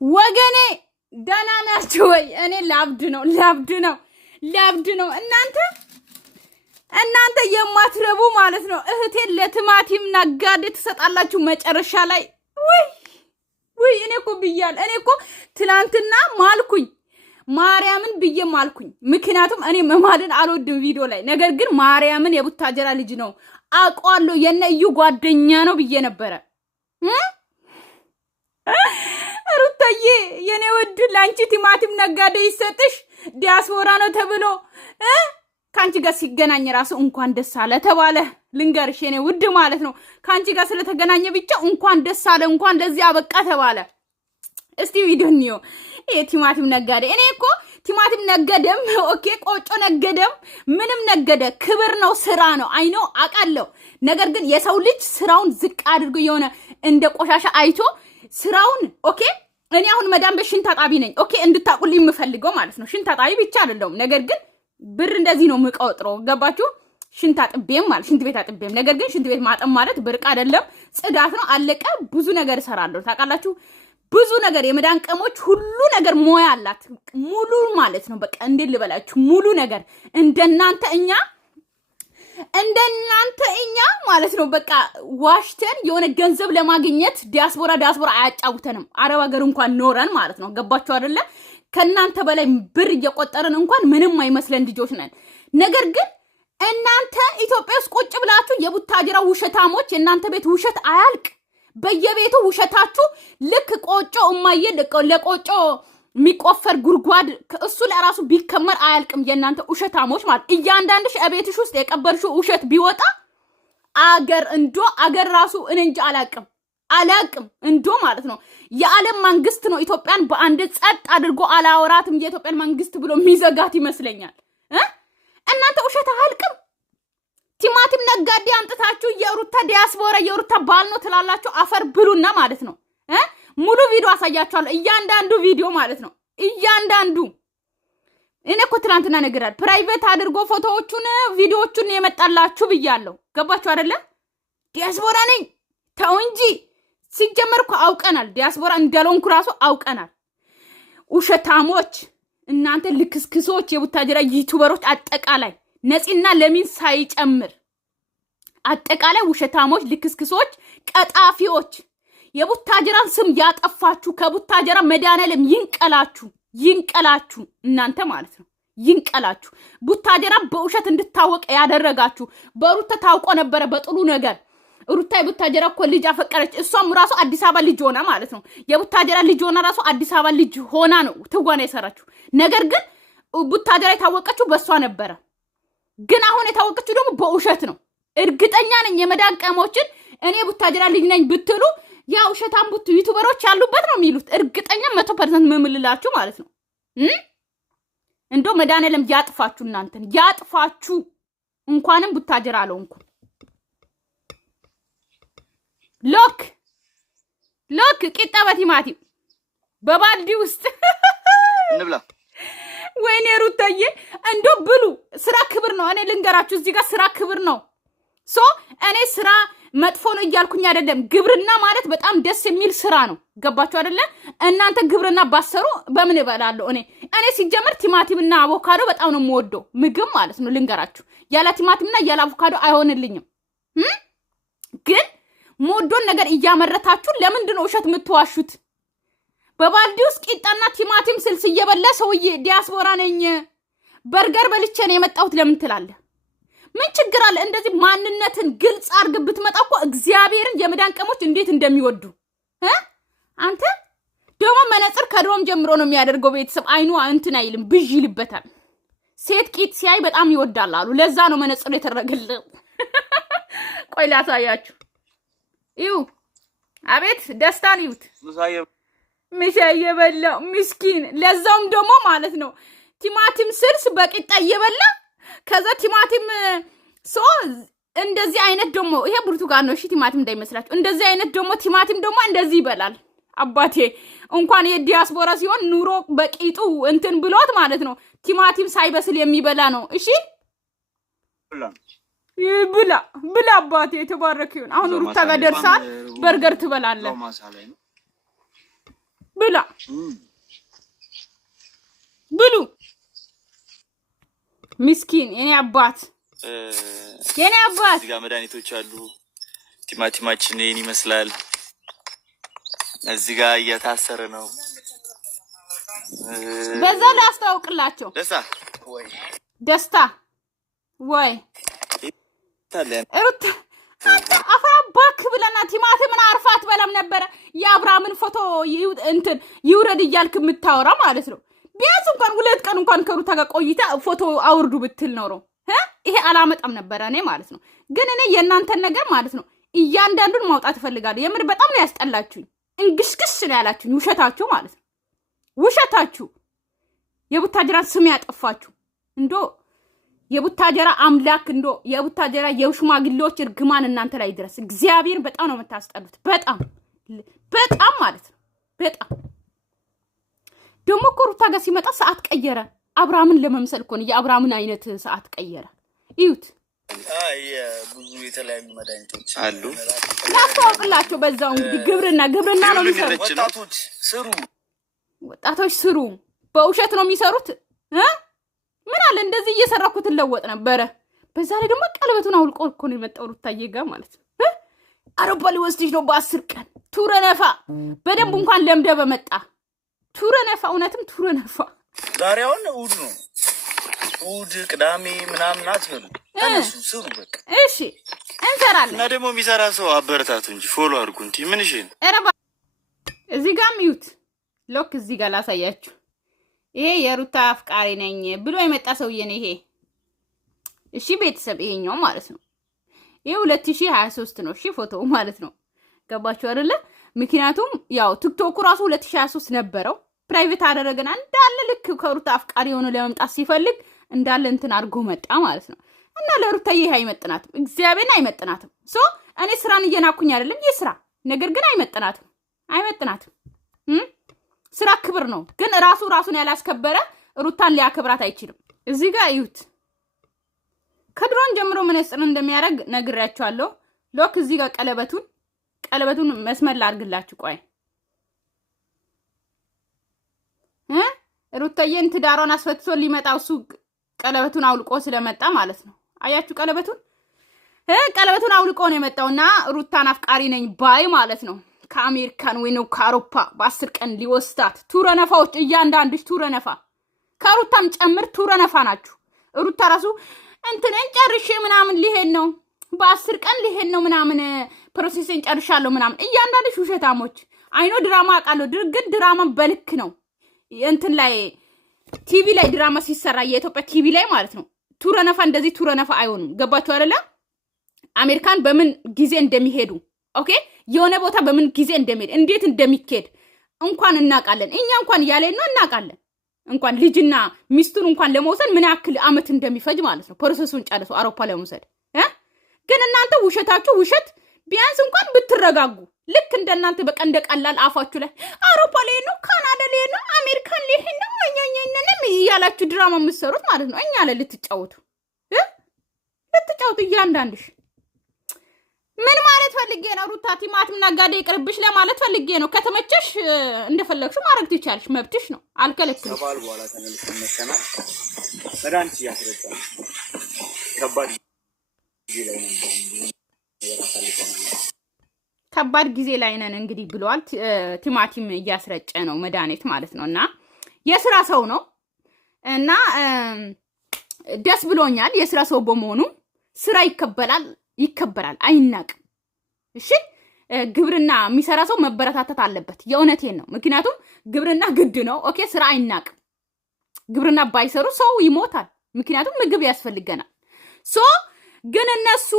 ወገኔ ደህና ናችሁ ወይ? እኔ ላብድ ነው። እናንተ የማትረቡ ማለት ነው። እህቴን ለቲማቲም ነጋዴ ትሰጣላችሁ መጨረሻ ላይ። ወይ እኔ እኮ ትላንትና ማልኩኝ ማርያምን ብዬ ማልኩኝ። ምክንያቱም እኔ መማልን አልወድም ቪዲዮ ላይ። ነገር ግን ማርያምን የቡታጀራ ልጅ ነው አውቀዋለሁ የነ እዩ ጓደኛ ነው ብዬ ነበረ። ሩታዬ የኔ ወድ ላንቺ ቲማቲም ነጋዴ ይሰጥሽ ዲያስፖራ ነው ተብሎ ካንቺ ጋር ሲገናኝ ራሱ እንኳን ደስ አለ ተባለ። ልንገርሽ የኔ ውድ ማለት ነው ካንቺ ጋር ስለተገናኘ ብቻ እንኳን ደስ አለ እንኳን ለዚህ አበቃ ተባለ። እስቲ ቪዲዮ እንየው። ቲማቲም ነጋዴ እኔ እኮ ቲማቲም ነገደም ኦኬ ቆጮ ነገደም ምንም ነገደ ክብር ነው ስራ ነው አይኖ አቃለው። ነገር ግን የሰው ልጅ ስራውን ዝቅ አድርጎ የሆነ እንደ ቆሻሻ አይቶ ስራውን ኦኬ እኔ አሁን መዳም በሽንት አጣቢ ነኝ ኦኬ እንድታቁልኝ የምፈልገው ማለት ነው። ሽንት አጣቢ ብቻ አይደለም ነገር ግን ብር እንደዚህ ነው የምቆጥረው ገባችሁ? ሽንት አጥቤም ማለት ሽንት ቤት አጥቤም። ነገር ግን ሽንት ቤት ማጠብ ማለት ብርቅ አይደለም ጽዳት ነው አለቀ። ብዙ ነገር እሰራለሁ ታውቃላችሁ። ብዙ ነገር የመዳን ቀሞች ሁሉ ነገር ሞያ አላት ሙሉ ማለት ነው። በቃ እንዴት ልበላችሁ ሙሉ ነገር እንደናንተ እኛ ማለት ነው። በቃ ዋሽተን የሆነ ገንዘብ ለማግኘት ዲያስፖራ አያጫውተንም። አረብ ሀገር እንኳን ኖረን ማለት ነው ገባችሁ አይደለ? ከናንተ በላይ ብር እየቆጠረን እንኳን ምንም አይመስለን ልጆች ነን። ነገር ግን እናንተ ኢትዮጵያ ውስጥ ቁጭ ብላችሁ የቡታጀራ ውሸታሞች የናንተ ቤት ውሸት አያልቅ። በየቤቱ ውሸታችሁ ልክ ቆጮ እማዬ ለቆጮ የሚቆፈር ጉድጓድ እሱ ለራሱ ቢከመር አያልቅም። የናንተ ውሸታሞች ማለት እያንዳንድሽ ቤትሽ ውስጥ የቀበርሽው ውሸት ቢወጣ አገር ራሱ እንንጂ አላቅም እንዶ ማለት ነው። የዓለም መንግስት ነው ኢትዮጵያን በአንድ ጸጥ አድርጎ አላወራትም የኢትዮጵያን መንግስት ብሎ የሚዘጋት ይመስለኛል። እናንተ ውሸት አያልቅም። ቲማቲም ነጋዴ አምጥታችሁ የሩታ ዲያስፖራ የሩታ ባል ነው ትላላችሁ። አፈር ብሉና ማለት ነው። ሙሉ ቪዲዮ አሳያችኋለሁ። እያንዳንዱ ቪዲዮ ማለት ነው። እያንዳንዱ እኔ እኮ ትናንትና ነግራል ፕራይቬት አድርጎ ፎቶዎቹን ቪዲዮዎቹን የመጣላችሁ ብያለሁ። ገባችሁ አይደለ? ዲያስፖራ ነኝ ተው እንጂ ሲጀመር እኮ አውቀናል። ዲያስፖራ እንዳልሆንኩ ራሱ አውቀናል። ውሸታሞች እናንተ ልክስክሶች የቡታጀራ ዩቲዩበሮች አጠቃላይ ነፂና ለሚን ሳይጨምር አጠቃላይ ውሸታሞች ልክስክሶች ቀጣፊዎች የቡታጀራን ስም ያጠፋችሁ ከቡታጀራ መድኃኒዓለም ይንቀላችሁ እናንተ ማለት ነው። ይንቀላችሁ ቡታጀራ በውሸት እንድታወቅ ያደረጋችሁ በሩታ ታውቆ ነበረ በጥሩ ነገር ሩታ የቡታጀራ እኮ ልጅ አፈቀረች። እሷም ራሱ አዲስ አበባ ልጅ ሆና ማለት ነው። የቡታጀራ ልጅ ሆና ራሱ አዲስ አበባ ልጅ ሆና ነው ትወና የሰራችሁ። ነገር ግን ቡታጀራ የታወቀችው በሷ ነበረ። ግን አሁን የታወቀችው ደግሞ በውሸት ነው። እርግጠኛ ነኝ የመዳን ቀሞችን እኔ ቡታጀራ ልጅ ነኝ ብትሉ ያ ውሸታም ዩቲዩበሮች ያሉበት ነው የሚሉት። እርግጠኛ 100% ምምልላችሁ ማለት ነው። እንዶ መድኃኒዓለም ያጥፋችሁ እናንተን ያጥፋችሁ። እንኳንም ቡታጀራ አለውንኩ ሎክ ቂጣ በቲማቲም በባልዲ ውስጥ እንብላ። ወይኔ ሩታዬ እንዶ ብሉ። ስራ ክብር ነው። እኔ ልንገራችሁ እዚህ ጋር ስራ ክብር ነው። እኔ ስራ መጥፎ ነው እያልኩኝ አይደለም። ግብርና ማለት በጣም ደስ የሚል ስራ ነው። ገባችሁ አይደለ? እናንተ ግብርና ባሰሩ በምን እበላለሁ? እኔ ሲጀመር ቲማቲምና አቮካዶ በጣም ነው የምወደው ምግብ ማለት ነው። ልንገራችሁ ያለ ቲማቲምና ያለ አቮካዶ አይሆንልኝም። ግን ሞዶን ነገር እያመረታችሁ ለምንድን ነው ውሸት የምትዋሹት? በባልዲ ውስጥ ቂጣና ቲማቲም ስልስ እየበላ ሰውዬ ዲያስፖራ ነኝ በርገር በልቼ ነው የመጣሁት ለምን ትላለህ? ምን ችግር አለ? እንደዚህ ማንነትን ግልጽ አድርገህ ብትመጣ እኮ እግዚአብሔርን የመዳን ቀሞች እንዴት እንደሚወዱ አንተ ደግሞ መነጽር ከድሮም ጀምሮ ነው የሚያደርገው። ቤተሰብ አይኑ እንትን አይልም ብዥ ይልበታል። ሴት ቂጥ ሲያይ በጣም ይወዳል አሉ። ለዛ ነው መነጽሩ የተደረገለው። ቆይ ላሳያችሁ። ይው አቤት ደስታን ይውት ምሳ እየበላው ምስኪን። ለዛውም ደግሞ ማለት ነው ቲማቲም ስልስ በቂጣ እየበላ ከዛ ቲማቲም እንደዚህ አይነት ደግሞ ይሄ ብርቱካን ነው። እሺ ቲማቲም እንዳይመስላችሁ። እንደዚህ አይነት ደግሞ ቲማቲም ደግሞ እንደዚህ ይበላል። አባቴ እንኳን የዲያስፖራ ሲሆን ኑሮ በቂጡ እንትን ብሎት ማለት ነው ቲማቲም ሳይበስል የሚበላ ነው። እሺ ብላ አባቴ የተባረከ ይሁን። አሁን ሩታ ጋር ደርሳል። በርገር ትበላለህ። ብላ ብሉ ምስኪን የኔ አባት እዚህ ጋር መድኃኒቶች አሉ። ቲማቲማችን ይሄን ይመስላል። እዚህ ጋር እየታሰረ ነው። በዛ ላይ አስተዋውቅላቸው ደስታ ወይ ሩት አፈራባክ ብለና ቲማቲምን አርፋት በላም ነበረ። የአብርሃምን ፎቶ እንትን ይውረድ እያልክ የምታወራ ማለት ነው። ቢያንስ እንኳን 2 ቀን እንኳን ከሩታ ጋር ቆይታ ፎቶ አውርዱ ብትል ኖሮ ይሄ አላመጣም ነበረ እኔ ማለት ነው። ግን እኔ የእናንተን ነገር ማለት ነው እያንዳንዱን ማውጣት እፈልጋለሁ። የምር በጣም ነው ያስጠላችሁኝ። እንግስግስ ነው ያላችሁኝ። ውሸታችሁ ማለት ነው። ውሸታችሁ የቡታጀራን ስም ያጠፋችሁ እንዶ የቡታጀራ አምላክ እንዶ የቡታጀራ የሽማግሌዎች እርግማን እናንተ ላይ ድረስ። እግዚአብሔር በጣም ነው የምታስጠሉት። በጣም በጣም ማለት ነው። በጣም ደግሞ እኮ ሩታ ጋር ሲመጣ ሰዓት ቀየረ። አብርሃምን ለመምሰል እኮ ነው የአብርሃምን አይነት ሰዓት ቀየረ። እዩት። ብዙ የተለያዩ መድኃኒቶች አሉ። ላስተዋውቅላቸው በዛው እንግዲህ ግብርና ነው የሚሰሩት። ወጣቶች ስሩ። በውሸት ነው የሚሰሩት። ምን አለ እንደዚህ እየሰራኩት ለወጥ ነበረ። በዛ ላይ ደግሞ ቀለበቱን አውልቆ እኮ ነው የመጣው ሩታዬ ጋር ማለት ነው። አረባ ሊወስድሽ ነው በ10 ቀን ቱረነፋ። በደንብ እንኳን ለምደ በመጣ ቱረነፋ። እውነትም ቱረነፋ። ዛሬውን እሑድ ነው። እሑድ ቅዳሜ ምናምን አትበሉ። ተነሱ ስሩ በቃ። እሺ እንሰራለን። እና ደግሞ የሚሰራ ሰው አበረታቱ እንጂ ፎሎ አድርጉ እንጂ ምን እሺ ነው። አረባ እዚህ ጋር ሚዩት ሎክ እዚህ ጋር ላሳያችሁ። ይሄ የሩታ አፍቃሪ ነኝ ብሎ የመጣ ሰውዬ ነው ይሄ። እሺ ቤተሰብ ይሄኛው ማለት ነው። ይሄ 2023 ነው። እሺ ፎቶው ማለት ነው። ገባችሁ አይደለ? ምክንያቱም ያው ቲክቶኩ ራሱ 2023 ነበረው። ፕራይቬት አደረገና እንዳለ ልክ ከሩታ አፍቃሪ ሆኖ ለመምጣት ሲፈልግ እንዳለ እንትን አድርጎ መጣ ማለት ነው። እና ለሩታ ይሄ አይመጥናትም። እግዚአብሔርን አይመጥናትም። እኔ ስራን እየናኩኝ አይደለም ይስራ። ነገር ግን አይመጥናትም። ስራ ክብር ነው። ግን ራሱን ያላስከበረ ሩታን ሊያከብራት አይችልም። እዚህ ጋር እዩት። ከድሮን ጀምሮ መነጽር እንደሚያደርግ ነግሬያችኋለሁ። ሎክ እዚህ ጋር ቀለበቱን መስመር ላድርግላችሁ። ቆይ ሩታዬን ትዳሯን አስፈትቶ ሊመጣው እሱ ቀለበቱን አውልቆ ስለመጣ ማለት ነው። አያችሁ ቀለበቱን አውልቆ ነው የመጣውና ሩታን አፍቃሪ ነኝ ባይ ማለት ነው። ከአሜሪካን ወይ ነው ከአውሮፓ በ10 ቀን ሊወስዳት ቱረነፋዎች እያንዳንድሽ ቱረነፋ ከሩታም ጨምር ቱረነፋ ናችሁ። ሩታ ራሱ እንትነን ጨርሼ ምናምን ሊሄድ ነው በ10 ቀን ሊሄድ ነው ምናምን ፕሮሰስን ጨርሻለሁ ምናምን እያንዳንድሽ ውሸታሞች። አይኖ ድራማ አውቃለሁ። ግን ድራማ በልክ ነው። እንትን ላይ ቲቪ ላይ ድራማ ሲሰራ የኢትዮጵያ ቲቪ ላይ ማለት ነው ቱረነፋ እንደዚህ ቱረነፋ አይሆንም። ገባችሁ አይደለ? አሜሪካን በምን ጊዜ እንደሚሄዱ ኦኬ የሆነ ቦታ በምን ጊዜ እንደሚሄድ እንዴት እንደሚኬድ እንኳን እናውቃለን። እኛ እንኳን ያለኝ ነው እናውቃለን። እንኳን ልጅና ሚስቱን እንኳን ለመውሰድ ምን ያክል አመት እንደሚፈጅ ማለት ነው ፕሮሰሱን ጨርሶ አውሮፓ ለመውሰድ። ግን እናንተ ውሸታችሁ ውሸት። ቢያንስ እንኳን ብትረጋጉ ልክ እንደናንተ በቃ እንደቀላል አፋችሁ ላይ አውሮፓ ላይ ነው ካናዳ ላይ ነው አሜሪካን ላይ ነው ወኛኛኛንም ያላችሁ ድራማ የምትሰሩት ማለት ነው። እኛ ላይ ልትጫወቱ እያንዳንድሽ ምን ማለት ፈልጌ ነው? ሩታ ቲማቲም ነጋዴ ይቅርብሽ ለማለት ፈልጌ ነው። ከተመቸሽ እንደፈለግሽ ማድረግ ትቻለሽ፣ መብትሽ ነው። አልከለክልሽ። ከባል በኋላ ተመልሰን መተናል። መድኃኒት እያስረጨን ከባድ ጊዜ ላይ ነን እንግዲህ ብሏል። ቲማቲም እያስረጨ ነው መድኃኒት ማለት ነው። እና የስራ ሰው ነው እና ደስ ብሎኛል። የስራ ሰው በመሆኑ ስራ ይከበራል፣ አይናቅም። እሺ ግብርና የሚሰራ ሰው መበረታታት አለበት። የእውነቴን ነው። ምክንያቱም ግብርና ግድ ነው። ኦኬ ስራ አይናቅም። ግብርና ባይሰሩ ሰው ይሞታል። ምክንያቱም ምግብ ያስፈልገናል። ግን እነሱ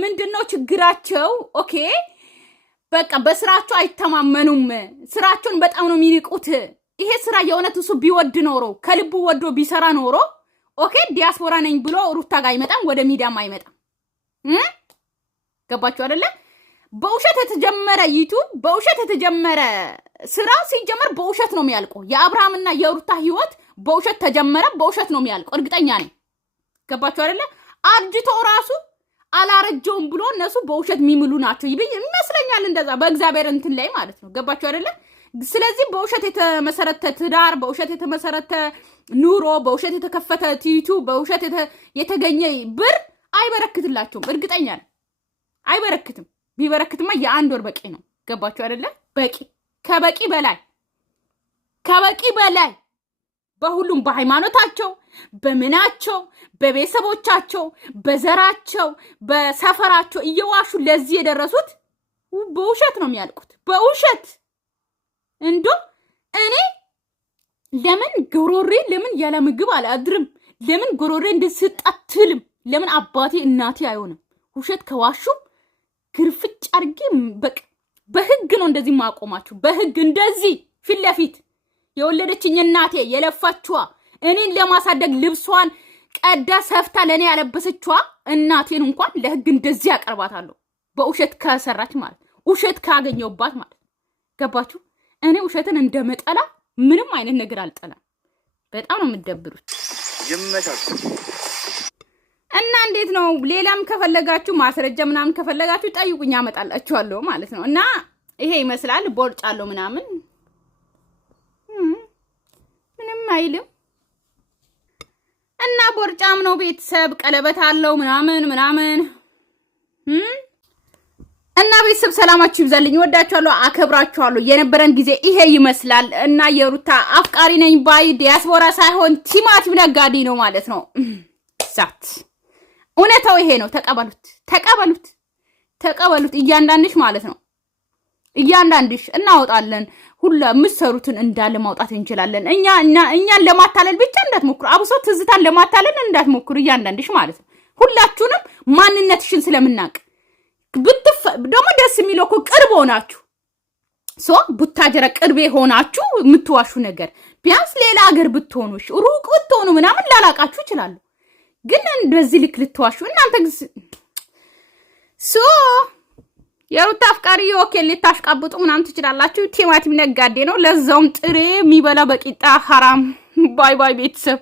ምንድነው ችግራቸው? ኦኬ በቃ በስራቸው አይተማመኑም። ስራቸውን በጣም ነው የሚንቁት። ይሄ ስራ የእውነት እሱ ቢወድ ኖሮ ከልቡ ወዶ ቢሰራ ኖሮ ኦኬ ዲያስፖራ ነኝ ብሎ ሩታ ጋር አይመጣም፣ ወደ ሚዲያም አይመጣም። ገባችሁ አይደለ? በውሸት የተጀመረ ዩቲዩብ በውሸት የተጀመረ ስራ ሲጀመር በውሸት ነው የሚያልቀው። የአብርሃምና የሩታ ህይወት በውሸት ተጀመረ፣ በውሸት ነው የሚያልቀው። እርግጠኛ ነኝ። ገባችሁ አይደለ? አርጅቶ ራሱ አላረጀውም ብሎ እነሱ በውሸት የሚምሉ ናቸው ይመስለኛል። እንደዛ በእግዚአብሔር እንትን ላይ ማለት ነው። ገባችሁ አይደለ? ስለዚህ በውሸት የተመሰረተ ትዳር፣ በውሸት የተመሰረተ ኑሮ፣ በውሸት የተከፈተ ዩቲዩብ፣ በውሸት የተገኘ ብር አይበረክትላቸውም። እርግጠኛ ነኝ አይበረክትም። ቢበረክትማ የአንድ ወር በቂ ነው። ገባችሁ አይደለ? በቂ ከበቂ በላይ በሁሉም በሃይማኖታቸው፣ በምናቸው፣ በቤተሰቦቻቸው፣ በዘራቸው፣ በሰፈራቸው እየዋሹ ለዚህ የደረሱት በውሸት ነው የሚያልቁት። በውሸት እንዶ እኔ ለምን ጎሮሬ ለምን ያለ ምግብ አላድርም? ለምን ጎሮሬ እንድስጣትልም? ለምን አባቴ እናቴ አይሆንም? ውሸት ከዋሹ ግርፍጭ አድርጌ በህግ ነው እንደዚህ ማቆማችሁ። በህግ እንደዚህ ፊት ለፊት የወለደችኝ እናቴ የለፋችዋ እኔን ለማሳደግ ልብሷን ቀዳ ሰፍታ ለኔ ያለበሰችዋ እናቴን እንኳን ለህግ እንደዚህ ያቀርባታለሁ። በውሸት ከሰራች ማለት ውሸት ካገኘውባት ማለት ገባችሁ? እኔ ውሸትን እንደመጠላ ምንም አይነት ነገር አልጠላም። በጣም ነው የምትደብሩት። ይመቻችሁ። እና እንዴት ነው? ሌላም ከፈለጋችሁ ማስረጃ ምናምን ከፈለጋችሁ ጠይቁኝ፣ አመጣላችኋለሁ ማለት ነው። እና ይሄ ይመስላል ቦርጫለሁ ምናምን ምንም አይልም። እና ቦርጫም ነው ቤተሰብ ቀለበት አለው ምናምን እና ቤተሰብ ሰላማችሁ ይብዛልኝ። ወዳችኋለሁ፣ አከብራችኋለሁ። የነበረን ጊዜ ይሄ ይመስላል። እና የሩታ አፍቃሪ ነኝ ባይ ዲያስፖራ ሳይሆን ቲማቲም ነጋዴ ነው ማለት ነው። ዛት እውነታው ይሄ ነው። ተቀበሉት እያንዳንድሽ ማለት ነው። እያንዳንድሽ እናወጣለን። ሁላ የምትሰሩትን እንዳለ ማውጣት እንችላለን። እኛን ለማታለል ብቻ እንዳትሞክሩ። አብሶ ትዝታን ለማታለል እንዳትሞክሩ እያንዳንድሽ ማለት ነው። ሁላችሁንም ማንነትሽን ስለምናቅ ደግሞ ደስ የሚለው እኮ ቅርብ ሆናችሁ ቡታጀራ ቅርቤ ሆናችሁ የምትዋሹ ነገር ቢያንስ ሌላ ሀገር ብትሆኑ ሩቅ ብትሆኑ ምናምን ላላቃችሁ ይችላሉ። ግን እንደዚህ ልክ ልትዋሹ እናንተ የሩታ አፍቃሪ ኦኬ ልታሽቃብጡ ምናምን ትችላላችሁ። ቲማቲም ነጋዴ ነው፣ ለዛውም ጥሬ የሚበላ በቂጣ ሐራም። ባይ ቤተሰብ።